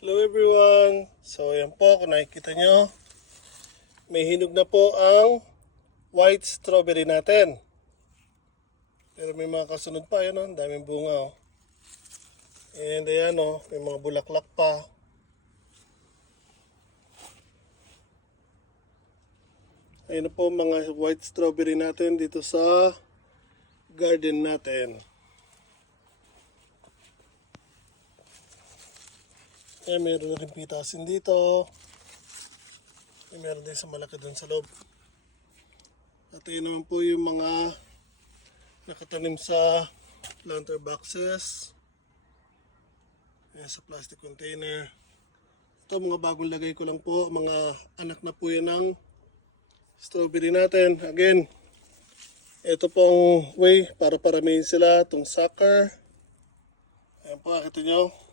Hello everyone! So ayan po, kung nakikita nyo, may hinog na po ang white strawberry natin. Pero may mga kasunod pa, ayan o, ang daming bunga o. And ayan o, may mga bulaklak pa. Ayan na po mga white strawberry natin dito sa garden natin. Ayan, meron na rin pitasin dito. Meron din sa malaki dun sa loob. At yun naman po yung mga nakatanim sa planter boxes. Ayan, sa plastic container. Ito mga bagong lagay ko lang po. Mga anak na po yan ng strawberry natin. Again, ito pong way para paramihin sila. Itong sucker. Ayan po, nakita nyo.